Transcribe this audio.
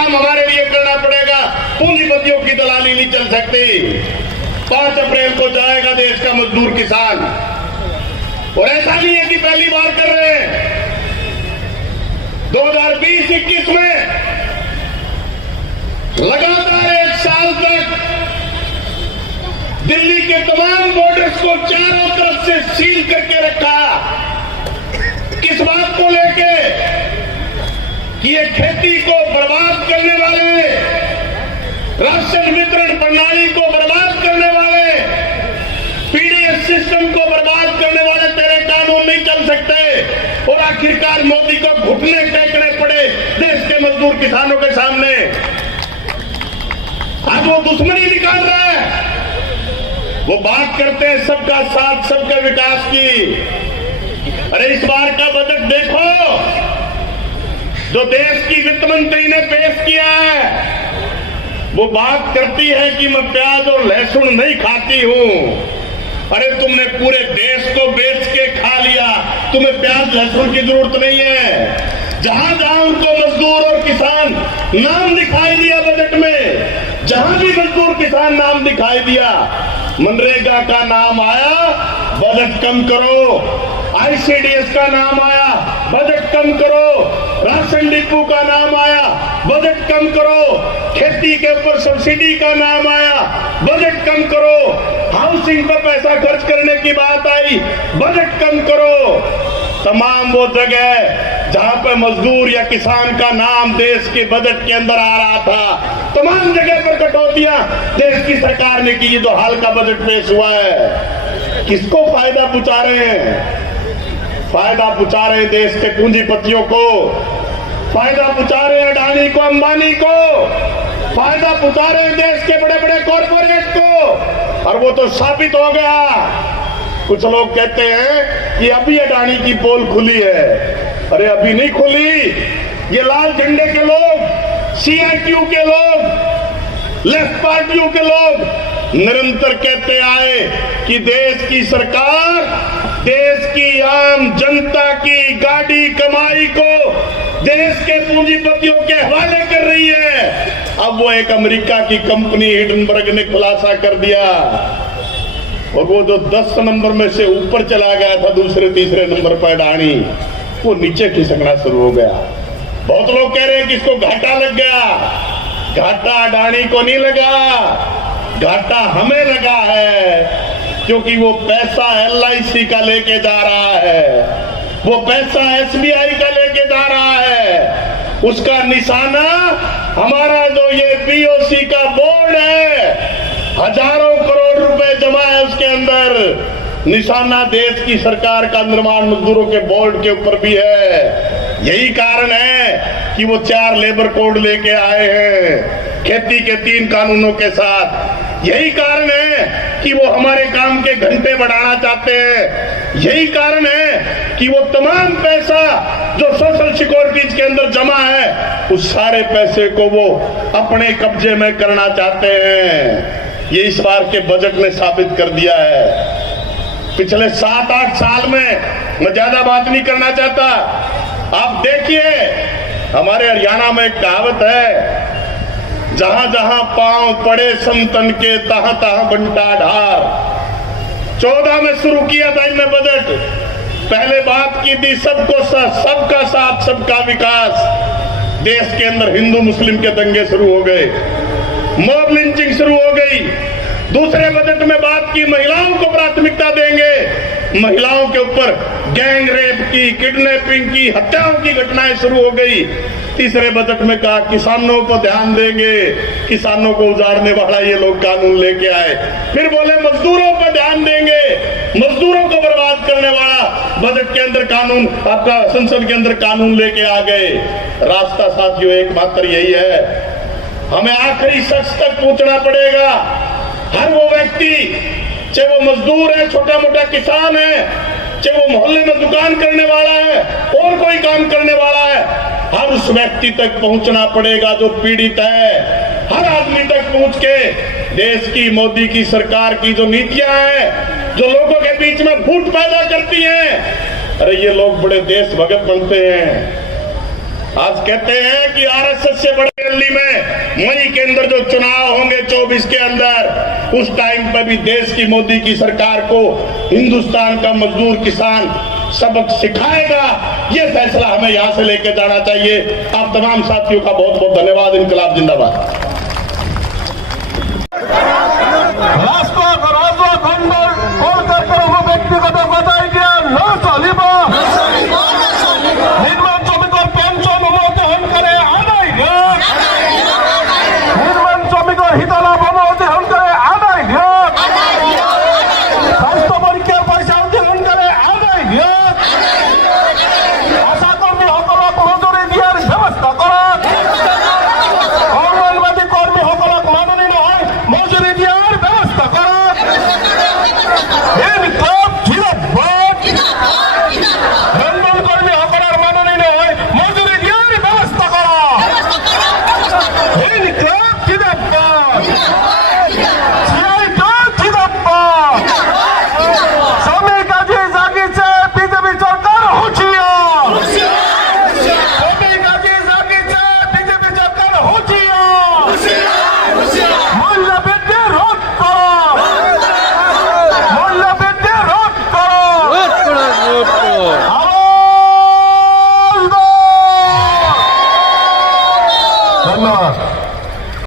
काम हमारे लिए करना पड़ेगा। पूंजीपतियों की दलाली नहीं चल सकती। 5 अप्रैल को जाएगा देश का मजदूर किसान, और ऐसा नहीं है कि पहली बार कर रहे हैं। 2020-21 में लगातार 1 साल तक दिल्ली के तमाम बॉर्डर्स को चारों तरफ से सील करके रखा। किस बात को लेके कि ये खेती को बर्बाद करने वाले, राशन वितरण प्रणाली को बर्बाद करने वाले, पीडीएस सिस्टम को बर्बाद करने वाले तेरे कानून नहीं चल सकते। और आखिरकार मोदी को घुटने टेकने पड़े देश के मजदूर किसानों के सामने। आज वो दुश्मनी निकाल रहा है। वो बात करते हैं सबका साथ सबके विकास की। अरे इस बार का बजट देखो जो देश की वित्त मंत्री ने पेश किया है। वो बात करती है कि मैं प्याज और लहसुन नहीं खाती हूं। अरे तुमने पूरे देश को बेच के खा लिया, तुम्हें प्याज लहसुन की जरूरत नहीं है। जहां जहां उनको मजदूर और किसान नाम दिखाई दिया बजट में, जहां भी मजदूर किसान नाम दिखाई दिया, मनरेगा का नाम आया, बजट कम करो। आईसीडीएस का नाम आया, बजट कम करो। राशन डिपो का नाम आया, बजट कम करो। खेती के ऊपर सब्सिडी का नाम आया, बजट कम करो। हाउसिंग पर पैसा खर्च करने की बात आई, बजट कम करो। तमाम वो जगह जहां पर मजदूर या किसान का नाम देश के बजट के अंदर आ रहा था, तमाम जगह पर कटौतियां देश की सरकार ने की। जो हाल का बजट पेश हुआ है, किसको फायदा पहुंचा रहे हैं? फायदा पहुंचा रहे हैं देश के पूंजीपतियों को, फायदा पहुंचा रहे हैं अडानी को, अंबानी को, फायदा पहुंचा रहे हैं देश के बड़े बड़े कॉर्पोरेट को। और वो तो साबित हो गया। कुछ लोग कहते हैं कि अभी अडानी की पोल खुली है। अरे अभी नहीं खुली। ये लाल झंडे के लोग, सीआईटीयू के लोग, लेफ्ट पार्टियों के लोग निरंतर कहते आए कि देश की सरकार देश की आम जनता की गाड़ी कमाई को देश के पूंजीपतियों के हवाले कर रही है। अब वो एक अमेरिका की कंपनी हिडनबर्ग ने खुलासा कर दिया, और वो जो 10 नंबर में से ऊपर चला गया था, दूसरे तीसरे नंबर पर अडानी, वो नीचे खिसकना शुरू हो गया। बहुत लोग कह रहे हैं कि इसको घाटा लग गया। घाटा अडानी को नहीं लगा, घाटा हमें लगा है, क्योंकि वो पैसा LIC का लेके जा रहा है, वो पैसा SBI का लेके जा रहा है। उसका निशाना हमारा जो ये POC का बोर्ड है, हजारों करोड़ रुपए जमा है उसके अंदर। निशाना देश की सरकार का निर्माण मजदूरों के बोर्ड के ऊपर भी है। यही कारण है कि वो 4 लेबर कोड लेके आए हैं खेती के 3 कानूनों के साथ। यही कारण है कि वो हमारे काम के घंटे बढ़ाना चाहते हैं। यही कारण है कि वो तमाम पैसा जो सोशल सिक्योरिटीज के अंदर जमा है, उस सारे पैसे को वो अपने कब्जे में करना चाहते हैं। ये इस बार के बजट ने साबित कर दिया है। पिछले 7-8 साल में, मैं ज्यादा बात नहीं करना चाहता, आप देखिए हमारे हरियाणा में एक कहावत है, जहां जहां पांव पड़े संतन के तहां तहां बंटा ढार। 14 में शुरू किया था इनने बजट। पहले बात की थी सबको सबका साथ सबका विकास। देश के अंदर हिंदू मुस्लिम के दंगे शुरू हो गए, मॉब लिंचिंग शुरू हो गई। दूसरे बजट में बात की महिलाओं को प्राथमिकता देंगे, महिलाओं के ऊपर गैंग रेप की, किडनैपिंग की, हत्याओं की घटनाएं शुरू हो गई। तीसरे बजट में कहा किसानों को ध्यान देंगे, किसानों को उजाड़ने वाला ये लोग कानून लेके आए। फिर बोले मजदूरों पर ध्यान देंगे, मजदूरों को बर्बाद करने वाला बजट के अंदर कानून, आपका संसद के अंदर कानून लेके आ गए। रास्ता साथियों एकमात्र यही है, हमें आखिरी शख्स तक पहुंचना पड़ेगा। हर वो व्यक्ति, चाहे वो मजदूर है, छोटा मोटा किसान है, चाहे वो मोहल्ले में दुकान करने वाला है और कोई काम करने वाला है, हर उस व्यक्ति तक पहुंचना पड़ेगा जो पीड़ित है। हर आदमी तक पहुंच के देश की, मोदी की सरकार की जो नीतियां हैं, जो लोगों के बीच में फूट पैदा करती हैं, अरे ये लोग बड़े देश भगत बनते हैं। आज कहते हैं कि आरएसएस से बड़े दिल्ली में मई के अंदर जो चुनाव होंगे 24 के अंदर, उस टाइम पर भी देश की मोदी की सरकार को हिंदुस्तान का मजदूर किसान सबक सिखाएगा। ये फैसला हमें यहां से लेकर जाना चाहिए। आप तमाम साथियों का बहुत बहुत धन्यवाद। इनकलाब जिंदाबाद।